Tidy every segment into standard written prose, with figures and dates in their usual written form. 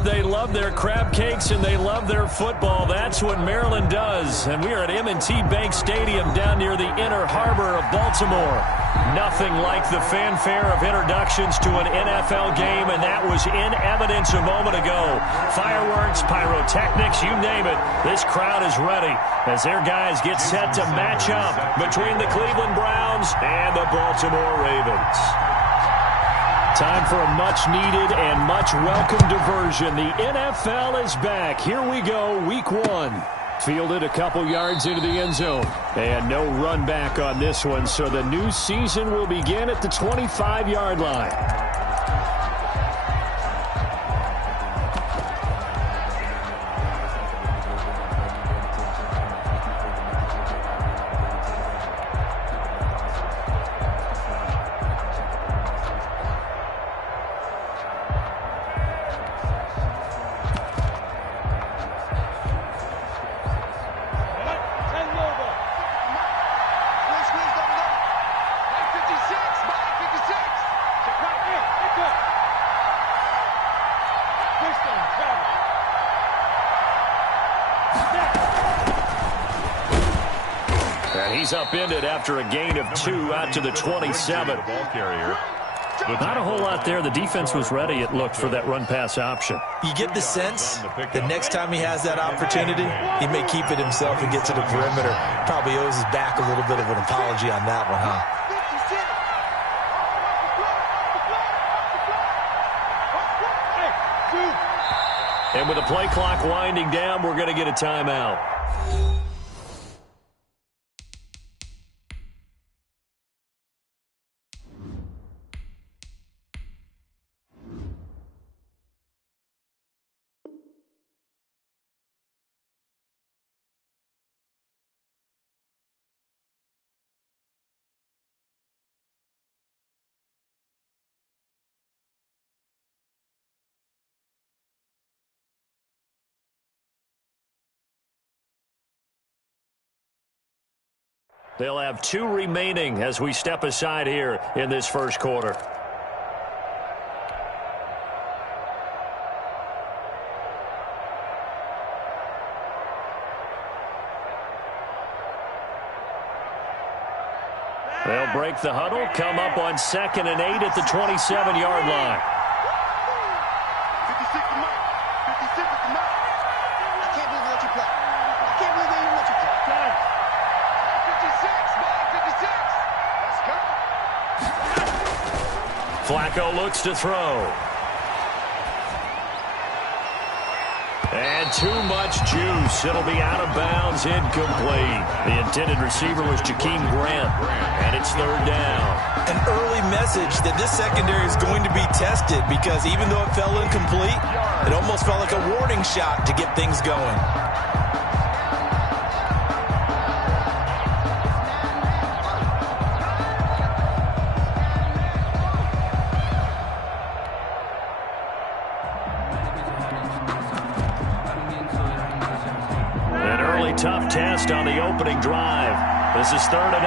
They love their crab cakes and they love their football. That's what Maryland does. And we are at M&T Bank Stadium down near the Inner Harbor of Baltimore. Nothing like the fanfare of introductions to an NFL game, and that was in evidence a moment ago. Fireworks, pyrotechnics, you name it. This crowd is ready as their guys get set to match up between the Cleveland Browns and the Baltimore Ravens. Time for a much-needed and much-welcome diversion. The NFL is back. Here we go, Week 1. Fielded a couple yards into the end zone. And no run back on this one, so the new season will begin at the 25-yard line. He's upended after a gain of 2 out to the 27. Not a whole lot there. The defense was ready, it looked, for that run-pass option. You get the sense that next time he has that opportunity, he may keep it himself and get to the perimeter. Probably owes his back a little bit of an apology on that one, huh? And with the play clock winding down, we're going to get a timeout. They'll have 2 remaining as we step aside here in this first quarter. They'll break the huddle, come up on 2nd and 8 at the 27-yard line. Flacco looks to throw. And too much juice. It'll be out of bounds, incomplete. The intended receiver was Jakeem Grant, and it's 3rd down. An early message that this secondary is going to be tested because even though it fell incomplete, it almost felt like a warning shot to get things going. Tough test on the opening drive. This is 3rd and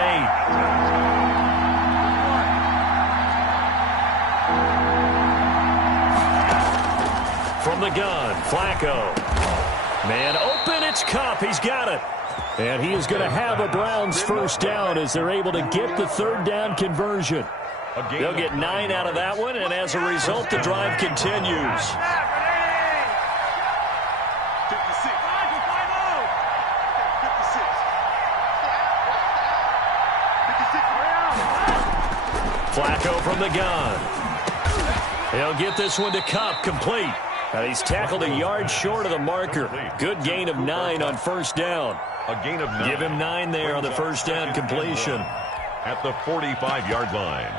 8. From the gun, Flacco. Man open, it's Kupp. He's got it. And he is going to have a Browns first down as they're able to get the 3rd down conversion. They'll get 9 out of that one, and as a result, the drive continues. Flacco from the gun. He'll get this one to Kupp, complete. And he's tackled a yard short of the marker. Good gain of 9 on first down. A gain of 9. Give him 9 there on the first down completion. At the 45-yard line.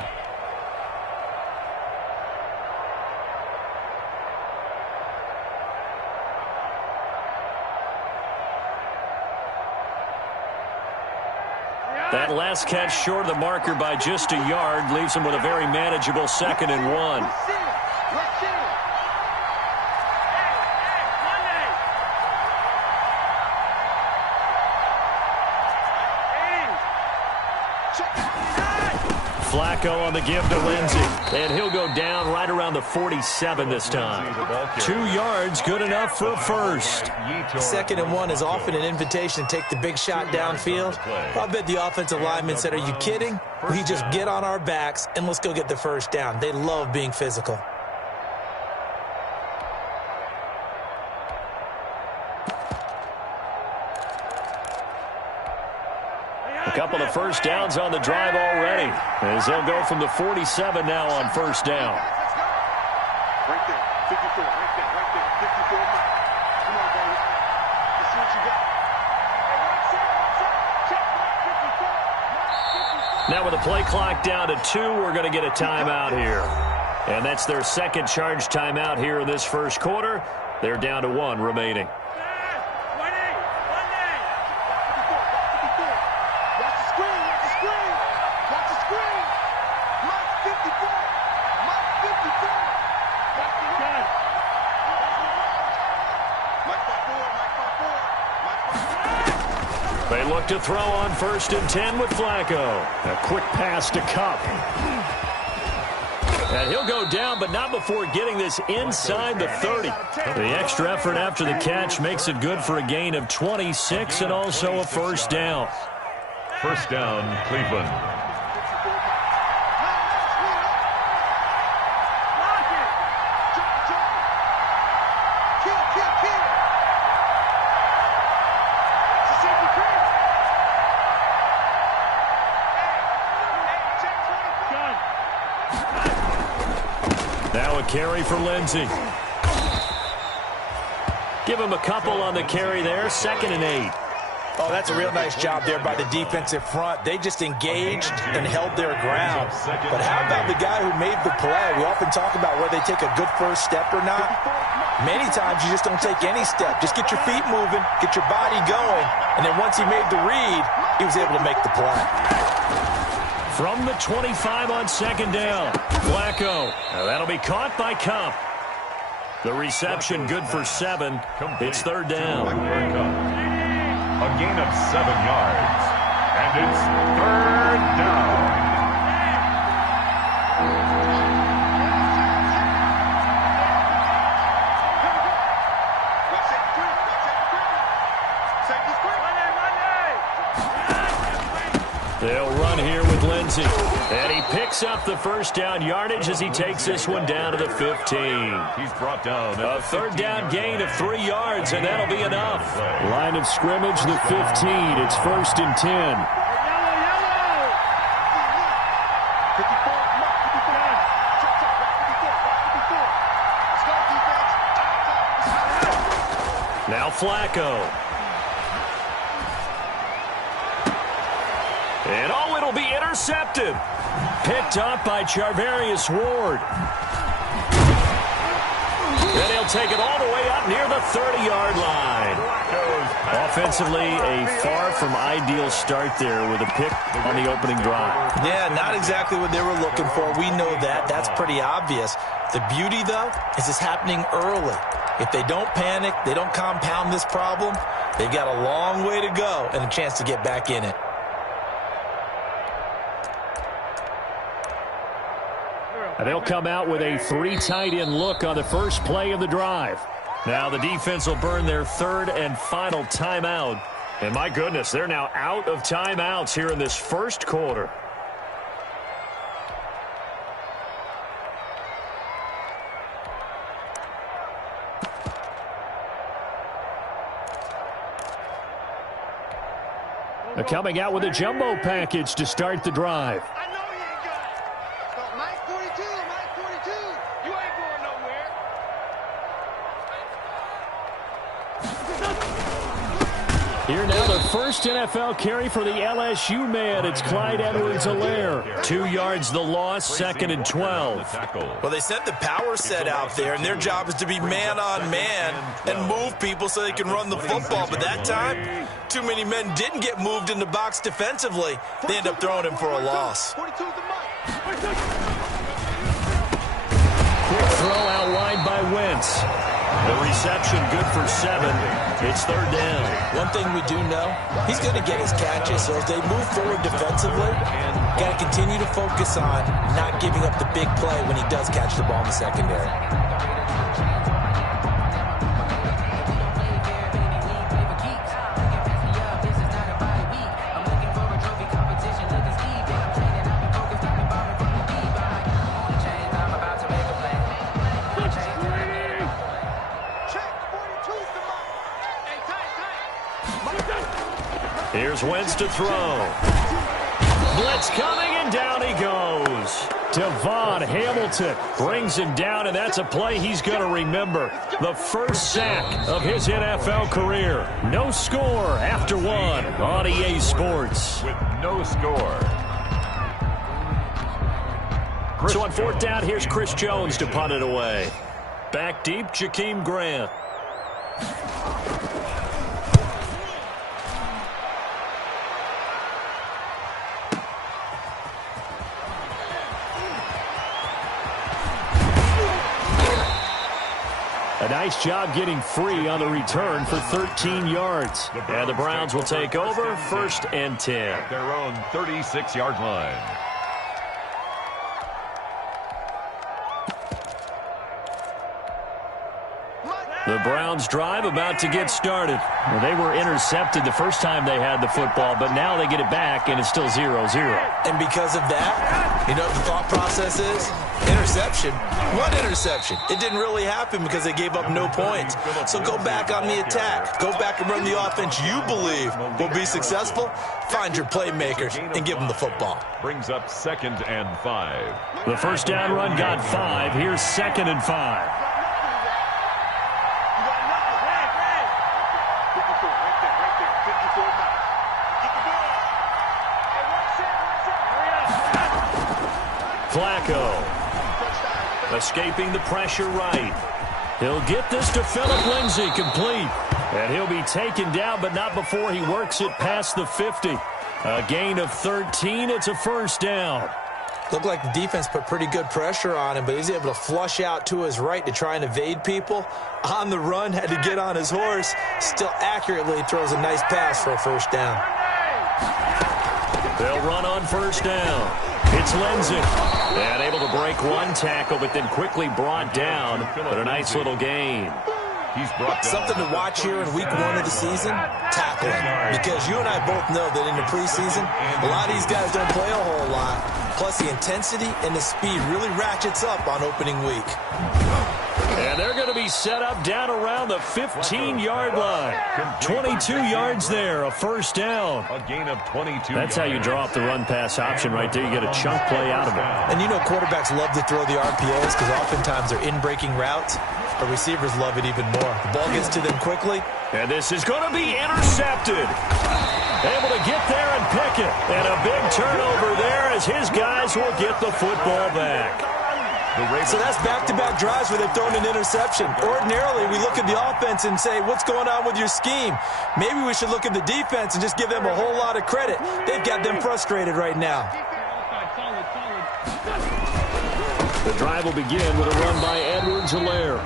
That last catch short of the marker by just a yard leaves him with a very manageable 2nd and 1. Flacco on the give to Lindsey. And he'll go down right around the 47 this time. 2 yards, good enough for a first. 2nd and 1 is often an invitation to take the big shot downfield. I bet the offensive lineman said, are you kidding? We just get on our backs and let's go get the first down. They love being physical. A couple of first downs on the drive already, as they'll go from the 47 now on first down. Right there, 54, right there, 54. Come on, baby. Let's see what you got. Now with the play clock down to 2, we're going to get a timeout here. And that's their second charge timeout here in this first quarter. They're down to 1 remaining. They look to throw on 1st and 10 with Flacco. A quick pass to Kupp. And he'll go down, but not before getting this inside the 30. The extra effort after the catch makes it good for a gain of 26 and also a first down. First down, Cleveland. Now a carry for Lindsey. Give him a couple on the carry there. 2nd and 8. Oh, that's a real nice job there by the defensive front. They just engaged and held their ground. But how about the guy who made the play? We often talk about whether they take a good first step or not. Many times you just don't take any step. Just get your feet moving, get your body going, and then once he made the read, he was able to make the play. From the 25 on 2nd down, Flacco. Now that'll be caught by Kupp. The reception good for 7. It's 3rd down. A gain of 7 yards. And it's 3rd down. They'll run here with Lindsey. And he picks up the first down yardage as he takes this one down to the 15. He's brought down a 3rd down gain of 3 yards, and that'll be enough. Line of scrimmage, the 15. It's 1st and 10. Now Flacco. And oh, it'll be intercepted. Picked up by Charvarius Ward. Then he'll take it all the way up near the 30-yard line. Offensively, a far from ideal start there with a pick on the opening drive. Yeah, not exactly what they were looking for. We know that. That's pretty obvious. The beauty, though, is it's happening early. If they don't panic, they don't compound this problem, they've got a long way to go and a chance to get back in it. And they'll come out with a 3 tight end look on the first play of the drive. Now the defense will burn their 3rd and final timeout. And my goodness, they're now out of timeouts here in this first quarter. They're coming out with a jumbo package to start the drive. Here now the first NFL carry for the LSU man. It's Clyde Edwards-Helaire. 2 yards the loss, 2nd and 12. Well, they sent the power set out there, and their job is to be man-on-man and move people so they can run the football. But that time, too many men didn't get moved in the box defensively. They end up throwing him for a loss. Quick throw out wide by Wentz. The reception good for 7. It's 3rd down. One thing we do know, he's going to get his catches. So as they move forward defensively, Got to continue to focus on not giving up the big play when he does catch the ball in the secondary. Here's Wentz to throw. Blitz coming, and down he goes. Devon Hamilton brings him down, and that's a play he's going to remember. The first sack of his NFL career. No score after one on EA Sports. With no score. So on fourth down, here's Chris Jones to punt it away. Back deep, Jakeem Grant. A nice job getting free on the return for 13 yards. And the Browns will take over, 1st and 10. Their own 36-yard line. The Browns drive about to get started. Well, they were intercepted the first time they had the football, but now they get it back, and it's still 0-0. And because of that, you know what the thought process is? Interception. One interception. It didn't really happen because they gave up no points. So go back on the attack. Go back and run the offense you believe will be successful. Find your playmakers and give them the football. Brings up 2nd and 5. The first down run got 5. Here's 2nd and 5. Flacco escaping the pressure right. He'll get this to Phillip Lindsay, complete. And he'll be taken down, but not before he works it past the 50. A gain of 13. It's a first down. Looked like the defense put pretty good pressure on him, but he's able to flush out to his right to try and evade people. On the run, had to get on his horse. Still accurately throws a nice pass for a first down. They'll run on first down. It's Lindsay. And able to break one tackle, but then quickly brought down. But a nice little gain. He's brought down. Something to watch here in week 1 of the season, tackling. Because you and I both know that in the preseason, a lot of these guys don't play a whole lot. Plus the intensity and the speed really ratchets up on opening week. And they're going to be set up down around the 15-yard line. 22 yards there, a first down. A gain of 22. That's how you draw up the run-pass option right there. You get a chunk play out of it. And you know quarterbacks love to throw the RPOs because oftentimes they're in-breaking routes. But receivers love it even more. The ball gets to them quickly. And this is going to be intercepted. Able to get there and pick it. And a big turnover there as his guys will get the football back. So that's back-to-back drives where they've thrown an interception. Ordinarily, we look at the offense and say, what's going on with your scheme? Maybe we should look at the defense and just give them a whole lot of credit. They've got them frustrated right now. The drive will begin with a run by Edwards-Helaire.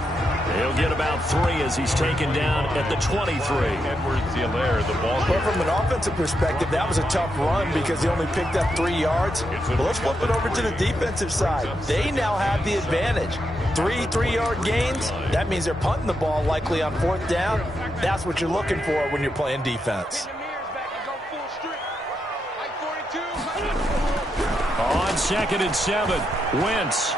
He'll get about 3 as he's taken down at the 23. Edwards-Helaire, the ball. But from an offensive perspective, that was a tough run because he only picked up 3 yards. But let's flip it over to the defensive side. They now have the advantage. 3 3-yard gains. That means they're punting the ball likely on 4th down. That's what you're looking for when you're playing defense. On 2nd and 7, Wentz.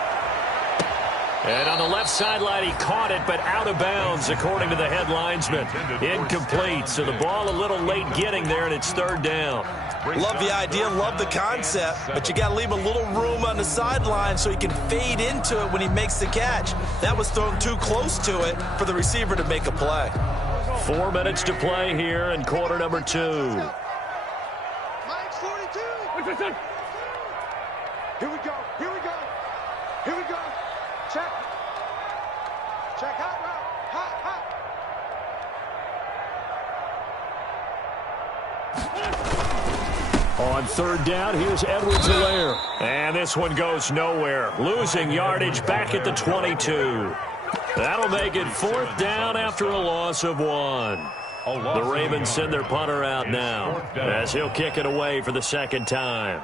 And on the left sideline, he caught it, but out of bounds, according to the head linesman. Incomplete, so the ball a little late getting there, and it's 3rd down. Love the idea, love the concept, but you got to leave a little room on the sideline so he can fade into it when he makes the catch. That was thrown too close to it for the receiver to make a play. 4 minutes to play here in quarter number 2. Here we go. Here we go. Here we go. Check. Check. Hot route. Hot, hot. On 3rd down, here's Edwards-Helaire. And this one goes nowhere. Losing yardage back at the 22. That'll make it 4th down after a loss of 1. The Ravens send their punter out now as he'll kick it away for the 2nd time.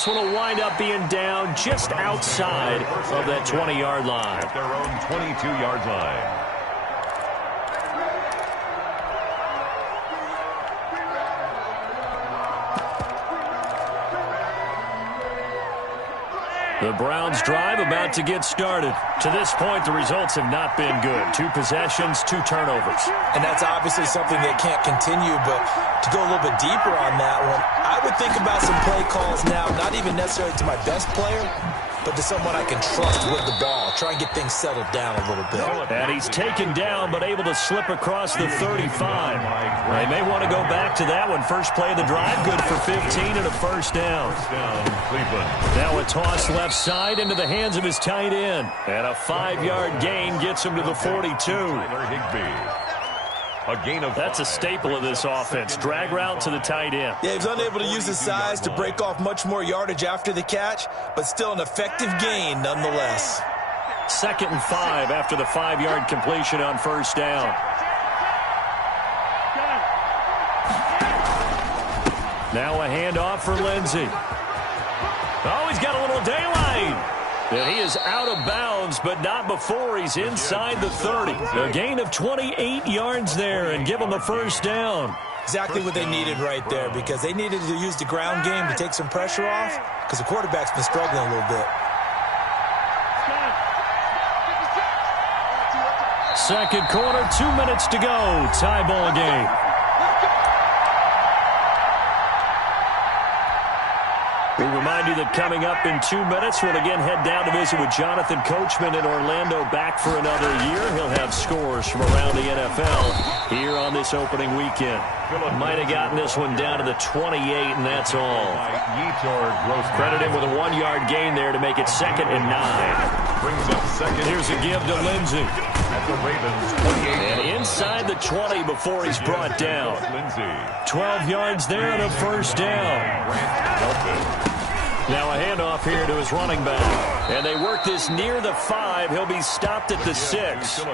this one will wind up being down just outside of that 20-yard line. At their own 22-yard line. The Browns drive about to get started. To this point, the results have not been good. 2 possessions, 2 turnovers. And that's obviously something that can't continue, but to go a little bit deeper on that one, I would think about some play calls now, not even necessarily to my best player, but to someone I can trust with the ball. Try and get things settled down a little bit. And he's taken down, but able to slip across the 35. They may want to go back to that one. First play of the drive, good for 15 and a first down. Now a toss left side into the hands of his tight end. And a 5-yard gain gets him to the 42. That's a staple of this offense. Drag route to the tight end. Yeah, he was unable to use his size to break off much more yardage after the catch, but still an effective gain nonetheless. 2nd and 5 after the 5-yard completion on first down. Now a handoff for Lindsey. Oh, he's got a little daylight. And he is out of bounds, but not before he's inside the 30. A gain of 28 yards there and give him a first down. Exactly what they needed right there, because they needed to use the ground game to take some pressure off, because the quarterback's been struggling a little bit. Second quarter, 2 minutes to go. Tie ball game. We remind you that coming up in 2 minutes, we'll again head down to visit with Jonathan Coachman in Orlando, back for another year. He'll have scores from around the NFL here on this opening weekend. Might have gotten this one down to the 28, and that's all. Credit him with a 1-yard gain there to make it 2nd and 9. Here's a give to Lindsey. At the Ravens, 28. And inside the 20 before he's brought down. 12 yards there and a first down. Now a handoff here to his running back. And they work this near the 5. He'll be stopped at the 6.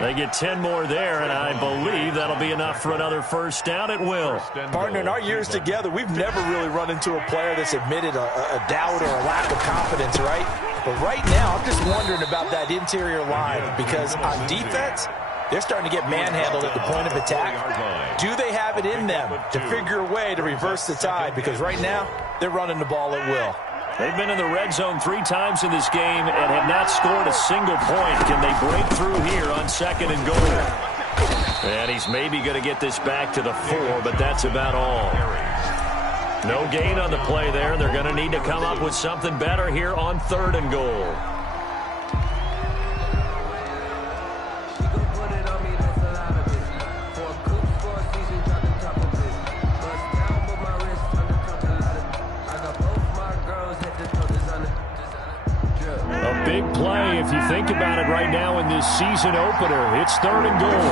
They get 10 more there, and I believe that'll be enough for another first down. It will. Partner, in our years together, we've never really run into a player that's admitted a doubt or a lack of confidence, right? But right now, I'm just wondering about that interior line, because on defense, they're starting to get manhandled at the point of attack. Do they have it in them to figure a way to reverse the tide? Because right now, they're running the ball at will. They've been in the red zone 3 times in this game and have not scored a single point. Can they break through here on 2nd and goal? And he's maybe going to get this back to the 4, but that's about all. No gain on the play there. They're going to need to come up with something better here on 3rd and goal. Big play if you think about it right now in this season opener. It's 3rd and goal.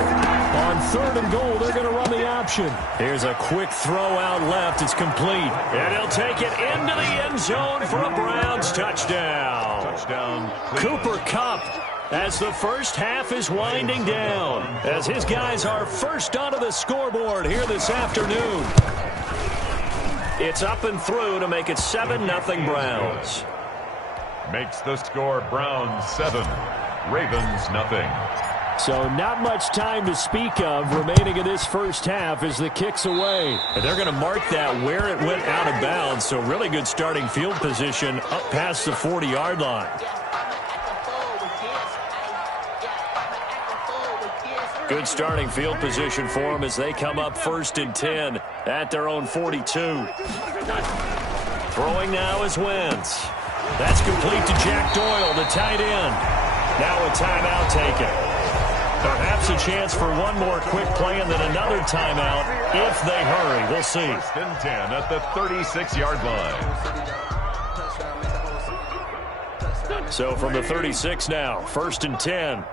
On 3rd and goal, they're going to run the option. Here's a quick throw out left. It's complete. And he'll take it into the end zone for a Browns touchdown. Cooper Kupp, as the first half is winding down, as his guys are first onto the scoreboard here this afternoon. It's up and through to make it 7-0 Browns. Makes the score Browns 7, Ravens nothing. So not much time to speak of remaining in this first half as the kick's away. And they're going to mark that where it went out of bounds. So really good starting field position up past the 40-yard line. Good starting field position for them as they come up 1st and 10 at their own 42. Throwing now is Wentz. That's complete to Jack Doyle, the tight end. Now a timeout taken. Perhaps a chance for one more quick play and then another timeout if they hurry. We'll see. 1st and 10 at the 36-yard line. So from the 36 now, 1st and 10.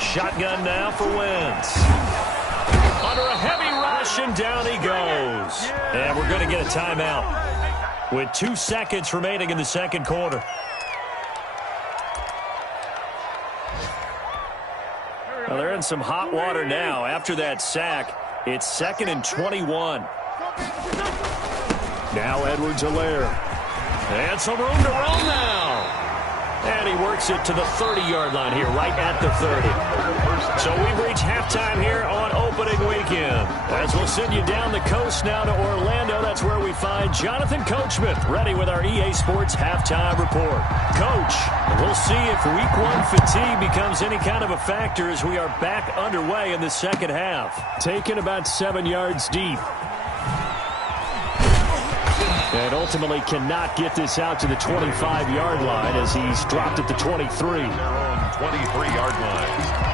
Shotgun now for Wentz. Under a heavy rush, and down he goes. And we're going to get a timeout with 2 seconds remaining in the 2nd quarter. They're in some hot water now. After that sack, it's 2nd and 21. Now Edwards-Helaire. And some room to roam now. And he works it to the 30-yard line here, right at the 30. So we've reached halftime here on opening weekend. As we'll send you down the coast now to Orlando, that's where we find Jonathan Coachman, ready with our EA Sports halftime report. Coach, we'll see if Week 1 fatigue becomes any kind of a factor as we are back underway in the second half. Taken about 7 yards deep. And ultimately cannot get this out to the 25-yard line as he's dropped at the 23. Their own 23-yard line.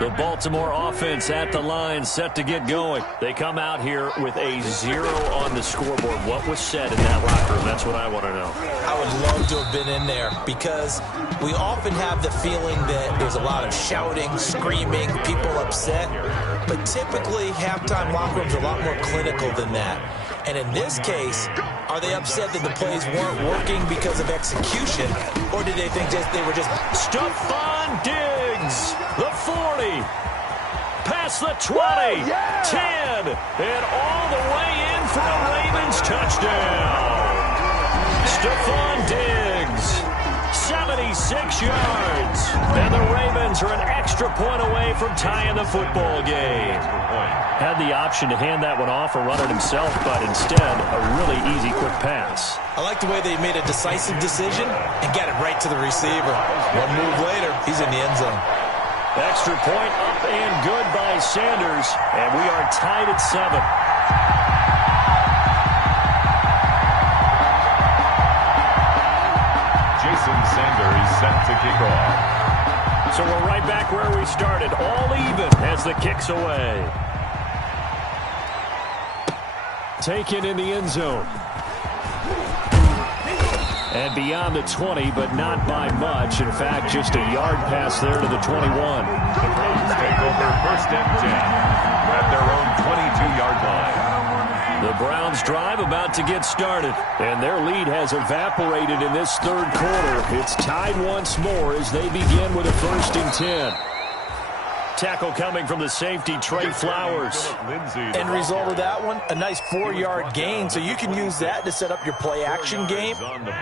The Baltimore offense at the line, set to get going. They come out here with a 0 on the scoreboard. What was said in that locker room? That's what I want to know. I would love to have been in there because we often have the feeling that there's a lot of shouting, screaming, people upset. But typically, halftime locker rooms are a lot more clinical than that. And in this case, are they upset that the plays weren't working because of execution? Or did they think they were just... Stephon Diggs, the 40, past the 20, 10, and all the way in for a Ravens touchdown. Stephon Diggs, 76 yards, and the Ravens are an extra point away from tying the football game. Had the option to hand that one off or run it himself, but instead, a really easy, quick pass. I like the way they made a decisive decision and got it right to the receiver. One move later, he's in the end zone. Extra point up and good by Sanders, and we are tied at 7. Jason Sanders set to kick off. So we're right back where we started, all even as the kick's away. Taken in the end zone. And beyond the 20, but not by much. In fact, just a yard pass there to the 21. The Browns take over 1st and 10 at their own 22-yard line. The Browns drive about to get started, and their lead has evaporated in this third quarter. It's tied once more as they begin with a 1st and 10. Tackle coming from the safety, Trey Flowers. End result of that one, a nice 4-yard gain, so you can use that to set up your play-action game,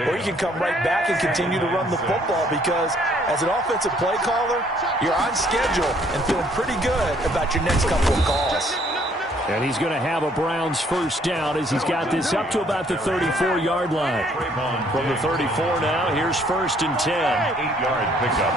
or you can come right back and continue to run the football because as an offensive play caller, you're on schedule and feeling pretty good about your next couple of calls. And he's going to have a Browns 1st down as he's got this up to about the 34-yard line. From the 34 now, here's 1st and 10. 8-yard pickup.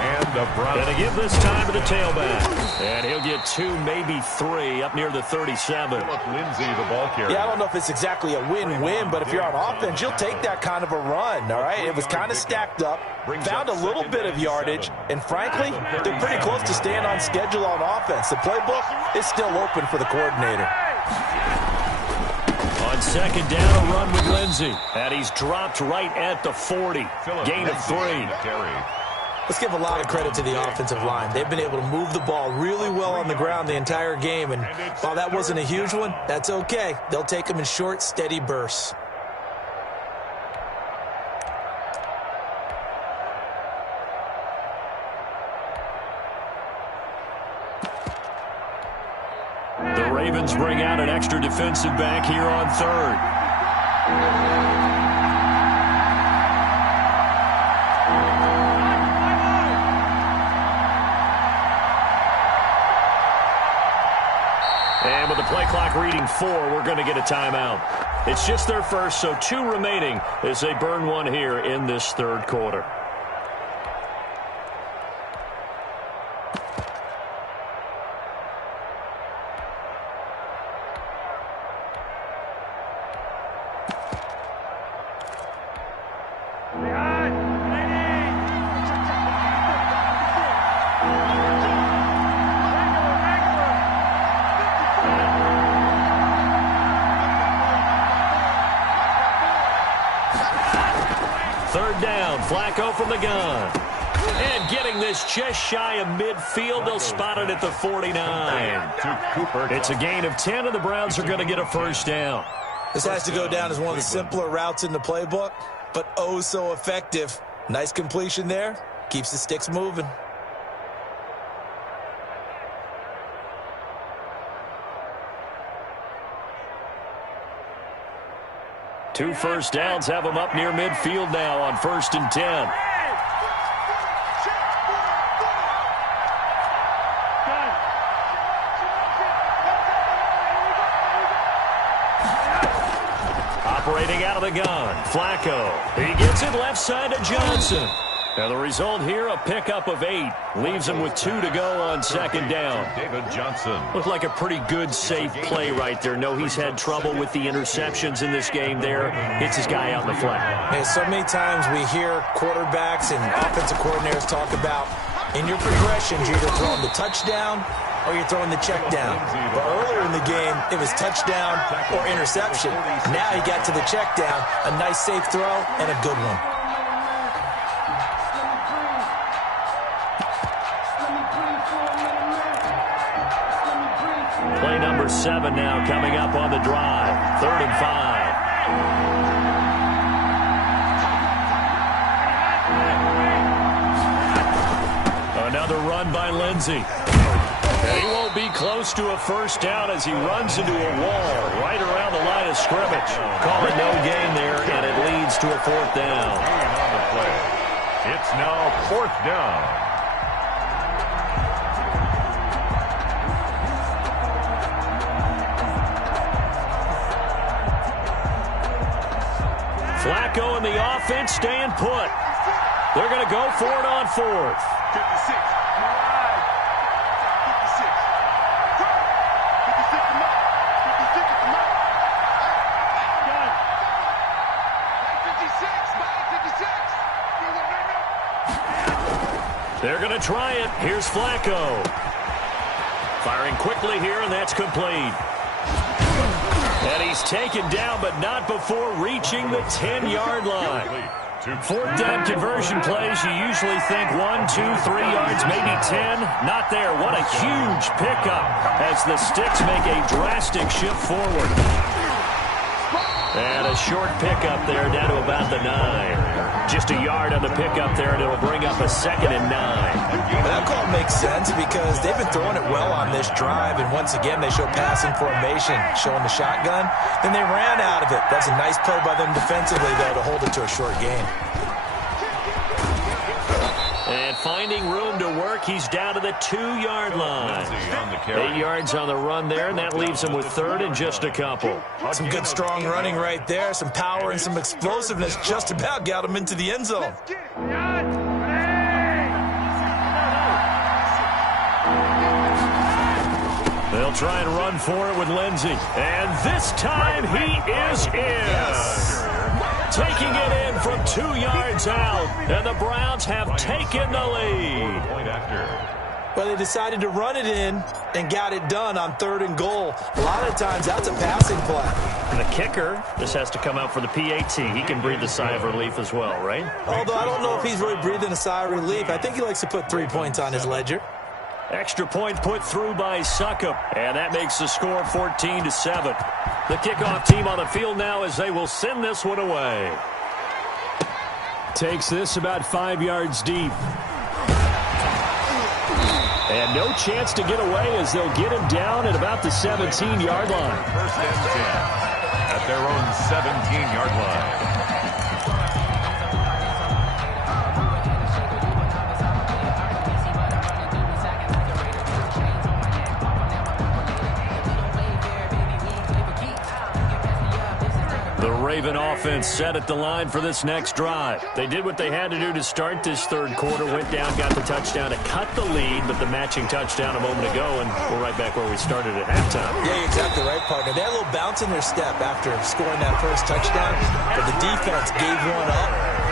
And the Browns. Going to give this time to the tailback. And he'll get 2, maybe 3 up near the 37. Lindsay, the ball carrier. Yeah, I don't know if it's exactly a win-win, but if you're on offense, you'll take that kind of a run, all right? It was kind of stacked up, found a little bit of yardage, and frankly, they're pretty close to staying on schedule on offense. The playbook is still open for the coordinator. On 2nd down, a run with Lindsay. And he's dropped right at the 40. Gain of 3. Let's give a lot of credit to the offensive line. They've been able to move the ball really well on the ground the entire game. And while that wasn't a huge one, that's okay. They'll take them in short, steady bursts. The Ravens bring out an extra defensive back here on 3rd. And with the play clock reading 4, we're going to get a timeout. It's just their first, so 2 remaining as they burn one here in this third quarter. Flacco from the gun. And getting this just shy of midfield, they'll spot it at the 49. It's a gain of 10, and the Browns are going to get a first down. This has to go down as one of the simpler routes in the playbook, but oh so effective. Nice completion there. Keeps the sticks moving. Two first downs have them up near midfield now on 1st and 10. Operating out of the gun, Flacco. He gets it left side to Johnson. And the result here, a pickup of 8. Leaves him with 2 to go on 2nd down. David Johnson. Looked like a pretty good, safe play right there. No, he's had trouble with the interceptions in this game there. Hits his guy out in the flat. Yeah, so many times we hear quarterbacks and offensive coordinators talk about in your progressions, you're either throwing the touchdown or you're throwing the check down. But earlier in the game, it was touchdown or interception. Now he got to the check down, a nice safe throw, and a good one. Play number 7 now coming up on the drive. 3rd and 5. Another run by Lindsey. And he won't be close to a first down as he runs into a wall right around the line of scrimmage. Call it no gain there, and it leads to a 4th down. On the play. It's now 4th down. Flacco and the offense staying put. They're going to go for it on 4th. 56. They're going to try it. Here's Flacco. Firing quickly here, and that's complete. And he's taken down, but not before reaching the 10-yard line. 4th down conversion plays, you usually think 1, 2, 3 yards, maybe 10. Not there. What a huge pickup as the Sticks make a drastic shift forward. And a short pickup there down to about the 9. Just a yard on the pickup there, and it'll bring up a 2nd and 9. That call makes sense because they've been throwing it well on this drive, and once again they show passing formation, showing the shotgun. Then they ran out of it. That's a nice play by them defensively, though, to hold it to a short gain. And finding room to work, he's down to the 2-yard line. 8 yards on the run there, and that leaves him with 3rd and just a couple. Some good strong running right there, some power and some explosiveness. Just about got him into the end zone. They'll try and run for it with Lindsey. And this time he is in. Yes. Taking it in from 2 yards out. And the Browns have taken the lead. But they decided to run it in and got it done on 3rd and goal. A lot of times that's a passing play. And the kicker, this has to come out for the PAT. He can breathe a sigh of relief as well, right? Although I don't know if he's really breathing a sigh of relief. I think he likes to put 3 points on his ledger. Extra point put through by Succop, and that makes the score 14-7. The kickoff team on the field now as they will send this one away. Takes this about 5 yards deep. And no chance to get away as they'll get him down at about the 17-yard line. 1st and 10 at their own 17-yard line. The Raven offense set at the line for this next drive. They did what they had to do to start this 3rd quarter, went down, got the touchdown to cut the lead, but the matching touchdown a moment ago, and we're right back where we started at halftime. Yeah, you're exactly right, partner. They had a little bounce in their step after scoring that first touchdown, but the defense gave one up,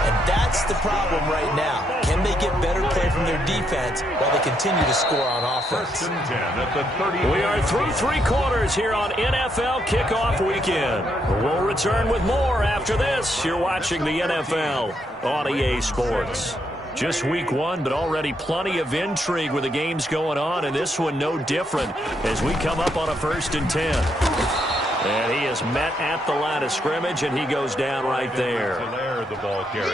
and that's the problem right now. Can they get better play from their defense while they continue to score on offense? 1st and 10 at the 30. We are through 3 quarters here on NFL Kickoff Weekend. We'll return with more after this. You're watching the NFL on EA Sports. Just week 1, but already plenty of intrigue with the games going on, and this one no different as we come up on a 1st and 10. And he is met at the line of scrimmage, and he goes down right there.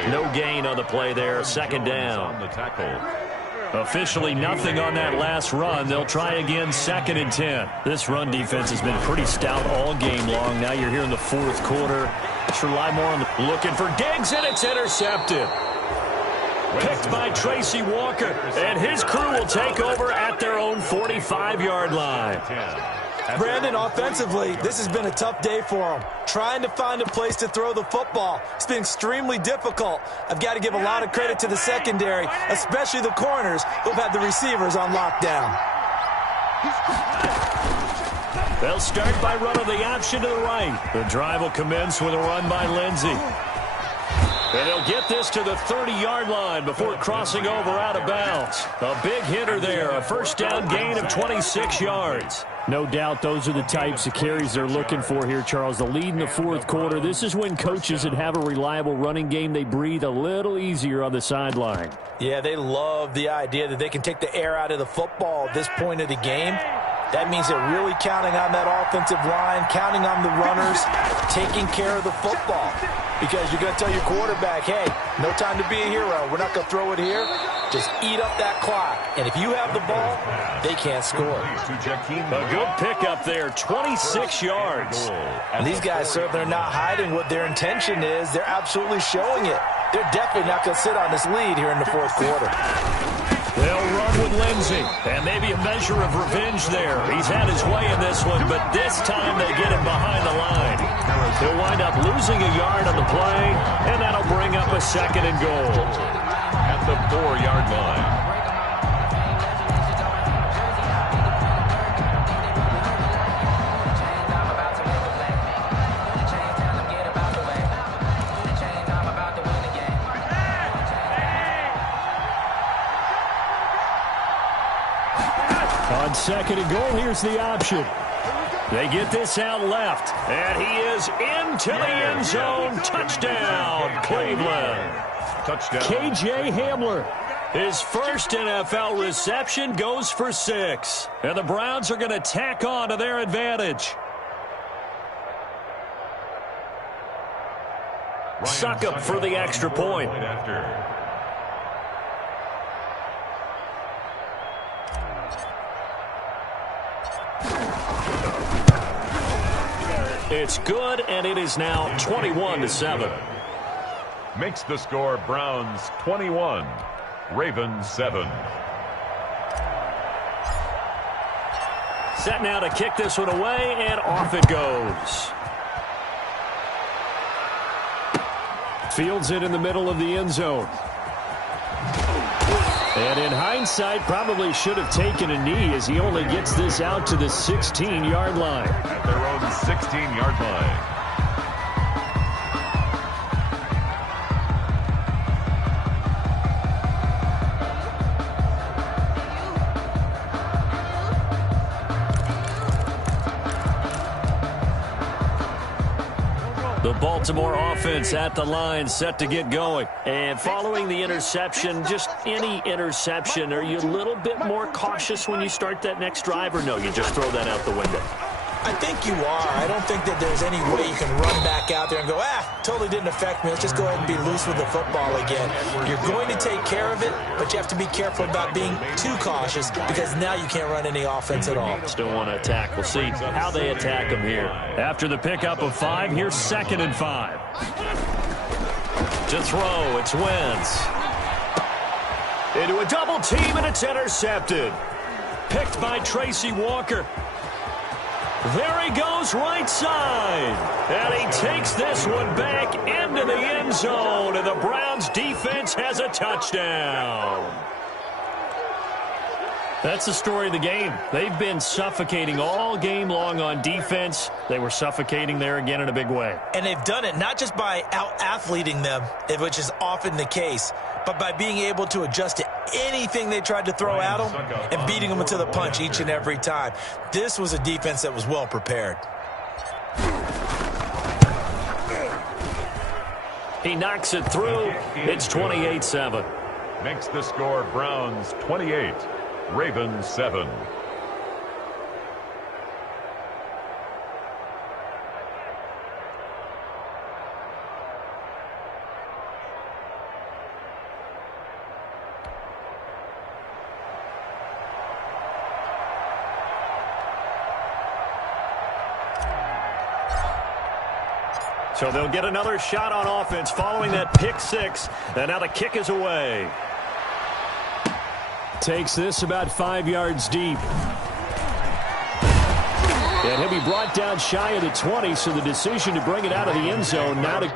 No gain on the play there, 2nd down. Officially nothing on that last run. They'll try again, 2nd and 10. This run defense has been pretty stout all game long. Now you're here in the 4th quarter. Let's rely more on the looking for Diggs, and it's intercepted. Picked by Tracy Walker, and his crew will take over at their own 45-yard line. Brandon, offensively, this has been a tough day for them. Trying to find a place to throw the football. It's been extremely difficult. I've got to give a lot of credit to the secondary, especially the corners who've had the receivers on lockdown. They'll start by running the option to the right. The drive will commence with a run by Lindsey. And they'll get this to the 30-yard line before crossing over out of bounds. A big hitter there, a 1st down gain of 26 yards. No doubt those are the types of carries they're looking for here, Charles. The lead in the 4th quarter. This is when coaches that have a reliable running game, they breathe a little easier on the sideline. Yeah, they love the idea that they can take the air out of the football at this point of the game. That means they're really counting on that offensive line, counting on the runners, taking care of the football. Because you're going to tell your quarterback, hey, no time to be a hero. We're not going to throw it here. Just eat up that clock. And if you have the ball, they can't score. A good pickup there, 26 yards. And these guys certainly are not hiding what their intention is. They're absolutely showing it. They're definitely not going to sit on this lead here in the 4th quarter. They'll run with Lindsey, and maybe a measure of revenge there. He's had his way in this one, but this time they get him behind the line. He'll wind up losing a yard on the play, and that'll bring up a 2nd and goal. At the 4-yard line. On 2nd and goal, here's the option. They get this out left, and he is into the end zone. Touchdown, Cleveland. Touchdown. KJ Hamler. His first NFL reception goes for 6. And the Browns are going to tack on to their advantage. Suck up for the extra point. It's good, and it is now 21-7. Makes the score Browns 21, Ravens 7. Set now to kick this one away, and off it goes. Fields it in the middle of the end zone. And in hindsight, probably should have taken a knee as he only gets this out to the 16-yard line. At their own 16-yard line. The Baltimore offense at the line, set to get going. And following the interception, just any interception, are you a little bit more cautious when you start that next drive, or no, you just throw that out the window? I think you are. I don't think that there's any way you can run back out there and go, totally didn't affect me. Let's just go ahead and be loose with the football again. You're going to take care of it, but you have to be careful about being too cautious because now you can't run any offense at all. Still want to attack. We'll see how they attack them here. After the pickup of 5, here's 2nd and 5. To throw, it's Wentz. Into a double team, and it's intercepted. Picked by Tracy Walker. There he goes right side. And he takes this one back into the end zone. And the Browns defense has a touchdown. That's the story of the game. They've been suffocating all game long on defense. They were suffocating there again in a big way. And they've done it not just by out-athleting them, which is often the case, but by being able to adjust to anything they tried to throw at them and beating them to the punch each and every time. This was a defense that was well prepared. He knocks it through. It's 28-7. Makes the score Browns 28, Ravens 7. So they'll get another shot on offense following that pick six. And now the kick is away. Takes this about 5 yards deep. And he'll be brought down shy of the 20, so the decision to bring it out of the end zone now to...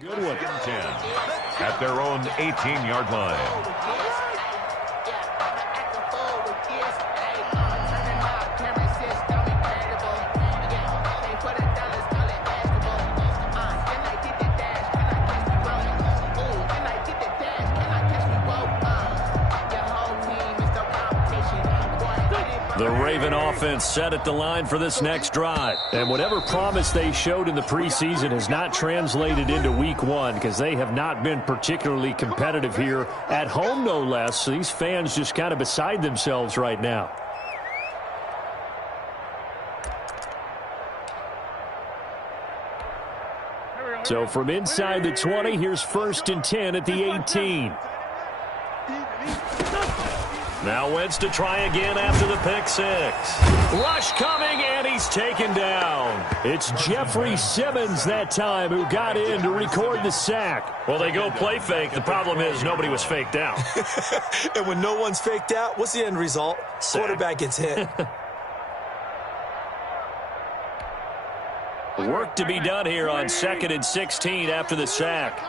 Good one. 10 at their own 18-yard line. The Raven offense set at the line for this next drive. And whatever promise they showed in the preseason has not translated into week one because they have not been particularly competitive here at home, no less. So these fans just kind of beside themselves right now. So from inside the 20, here's 1st and 10 at the 18. Now Wentz to try again after the pick six. Rush coming, and he's taken down. It's Jeffrey Simmons that time who got in to record the sack. Well, they go play fake. The problem is nobody was faked out. And when no one's faked out, what's the end result? Sack. Quarterback gets hit. Work to be done here on 2nd and 16 after the sack.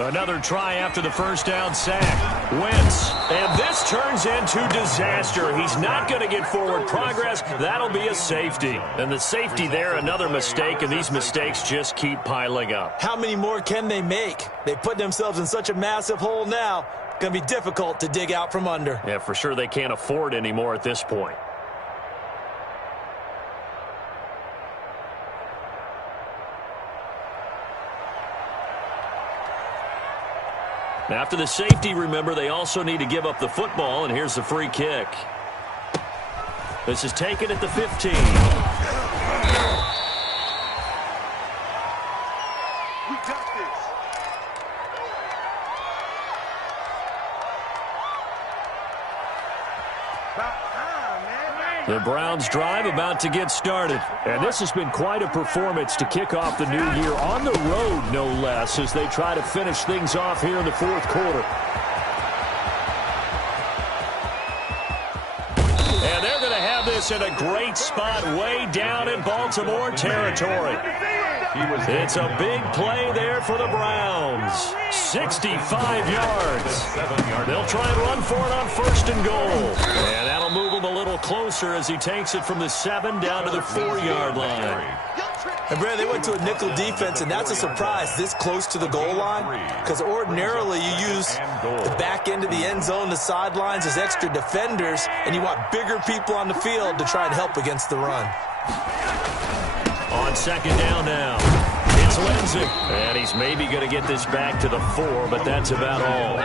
Another try after the first down sack. Wentz. And this turns into disaster. He's not going to get forward progress. That'll be a safety. And the safety there, another mistake, and these mistakes just keep piling up. How many more can they make? They put themselves in such a massive hole now. Going to be difficult to dig out from under. Yeah, for sure they can't afford any more at this point. After the safety, remember, they also need to give up the football, and here's the free kick. This is taken at the 15. We got this. The Browns drive about to get started. And this has been quite a performance to kick off the new year on the road, no less, as they try to finish things off here in the fourth quarter. And they're going to have this in a great spot way down in Baltimore territory. It's a big play there for the Browns. 65 yards. They'll try and run for it on 1st and goal. And that'll move him a little closer as he takes it from the 7 down to the 4-yard line. And, Brad, they went to a nickel defense, and that's a surprise this close to the goal line, because ordinarily you use the back end of the end zone, the sidelines as extra defenders, and you want bigger people on the field to try and help against the run. On 2nd down now, it's Lindsay. And he's maybe going to get this back to the 4, but that's about all.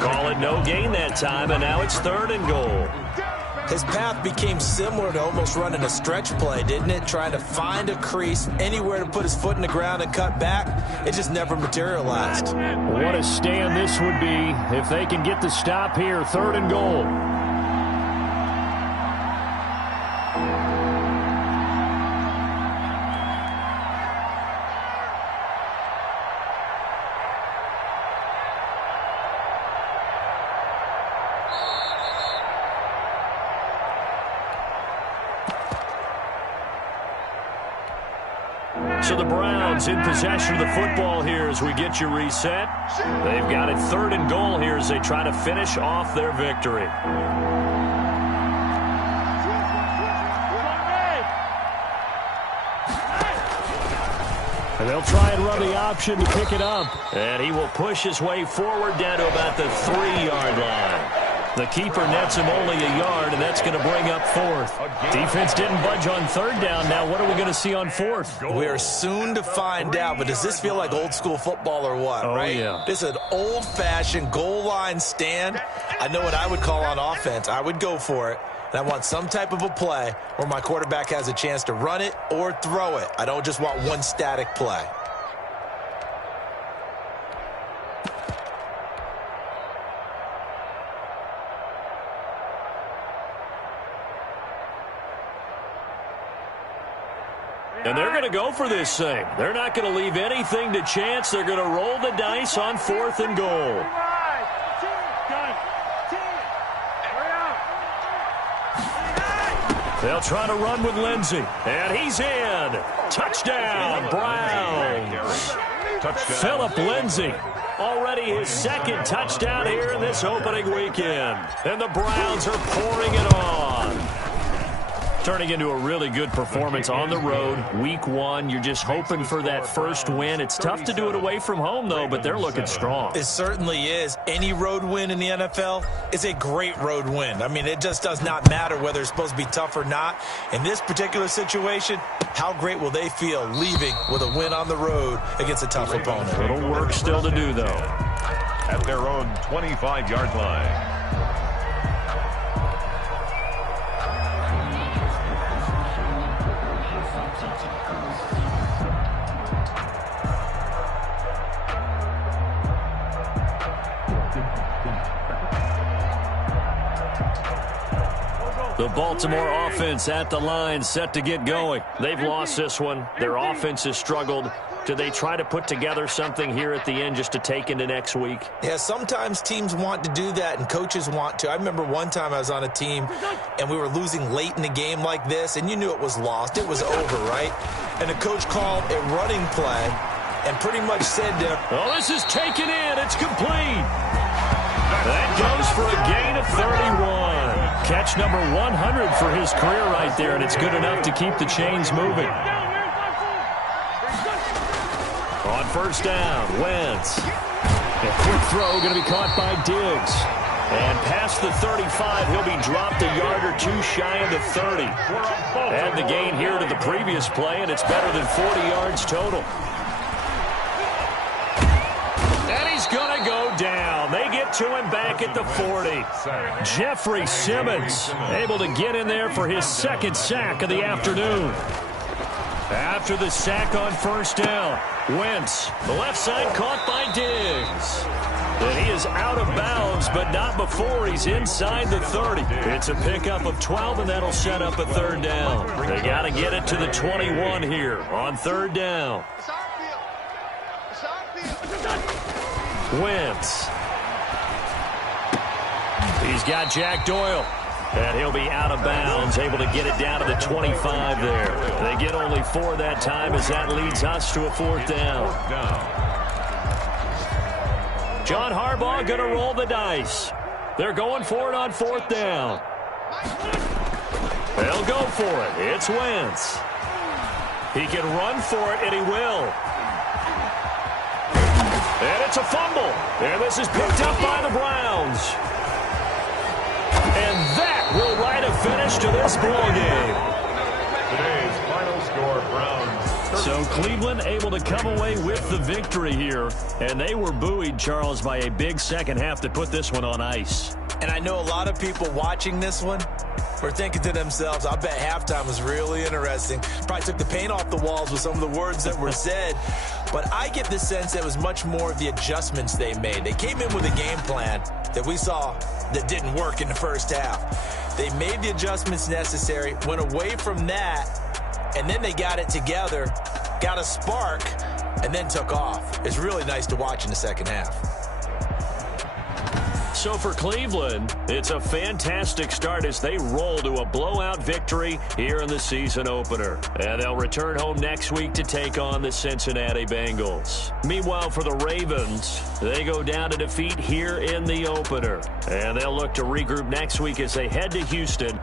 Call it no gain that time, and now it's 3rd and goal. His path became similar to almost running a stretch play, didn't it? Trying to find a crease, anywhere to put his foot in the ground and cut back. It just never materialized. What a stand this would be if they can get the stop here, 3rd and goal. So the Browns in possession of the football here as we get you reset. They've got it 3rd and goal here as they try to finish off their victory. And they'll try and run the option to pick it up. And he will push his way forward down to about the 3-yard line. The keeper nets him only a yard, and that's going to bring up 4th. Defense didn't budge on 3rd down. Now what are we going to see on 4th? We're soon to find out, but does this feel like old school football or what, right? Yeah. This is an old-fashioned goal line stand. I know what I would call on offense. I would go for it. And I want some type of a play where my quarterback has a chance to run it or throw it. I don't just want one static play. And they're going to go for this thing. They're not going to leave anything to chance. They're going to roll the dice on 4th and goal. They'll try to run with Lindsey. And he's in. Touchdown, Browns. Phillip Lindsey. Already his 2nd touchdown here in this opening weekend. And the Browns are pouring it on. Turning into a really good performance on the road. Week 1, you're just hoping for that first win. It's tough to do it away from home, though, but they're looking strong. It certainly is. Any road win in the NFL is a great road win. I mean, it just does not matter whether it's supposed to be tough or not. In this particular situation, how great will they feel leaving with a win on the road against a tough opponent? A little work still to do, though. At their own 25-yard line. The Baltimore offense at the line, set to get going. They've lost this one. Their offense has struggled. Do they try to put together something here at the end just to take into next week? Yeah, sometimes teams want to do that and coaches want to. I remember one time I was on a team and we were losing late in the game like this, and you knew it was lost. It was over, right? And the coach called a running play and pretty much said to him, "Oh, this is taken in. It's complete." That goes for a gain of 31. Catch number 100 for his career right there, and it's good enough to keep the chains moving. On 1st down, Wentz. A quick throw going to be caught by Diggs. And past the 35, he'll be dropped a yard or 2 shy of the 30. Add the gain here to the previous play, and it's better than 40 yards total. And he's going to go down. They get to him back at the 40. Jeffrey Simmons able to get in there for his 2nd sack of the afternoon. After the sack on 1st down, Wentz, the left side caught by Diggs. And he is out of bounds, but not before he's inside the 30. It's a pickup of 12, and that'll set up a 3rd down. They got to get it to the 21 here on 3rd down. Wentz. He's got Jack Doyle. And he'll be out of bounds, able to get it down to the 25 there. They get only 4 that time as that leads us to a 4th down. John Harbaugh going to roll the dice. They're going for it on 4th down. They'll go for it. It's Wentz. He can run for it, and he will. And it's a fumble. And this is picked up by the Browns. And that will write a finish to this ball game. Today's final score, Browns. So Cleveland able to come away with the victory here. And they were buoyed, Charles, by a big second half that put this one on ice. and I know a lot of people watching this one were thinking to themselves, I bet halftime was really interesting. Probably took the paint off the walls with some of the words that were said. But I get the sense that it was much more of the adjustments they made. They came in with a game plan that we saw that didn't work in the first half. They made the adjustments necessary, went away from that, and then they got it together, got a spark, and then took off. It's really nice to watch in the second half. So for Cleveland, it's a fantastic start as they roll to a blowout victory here in the season opener. And they'll return home next week to take on the Cincinnati Bengals. Meanwhile, for the Ravens, they go down to defeat here in the opener. And they'll look to regroup next week as they head to Houston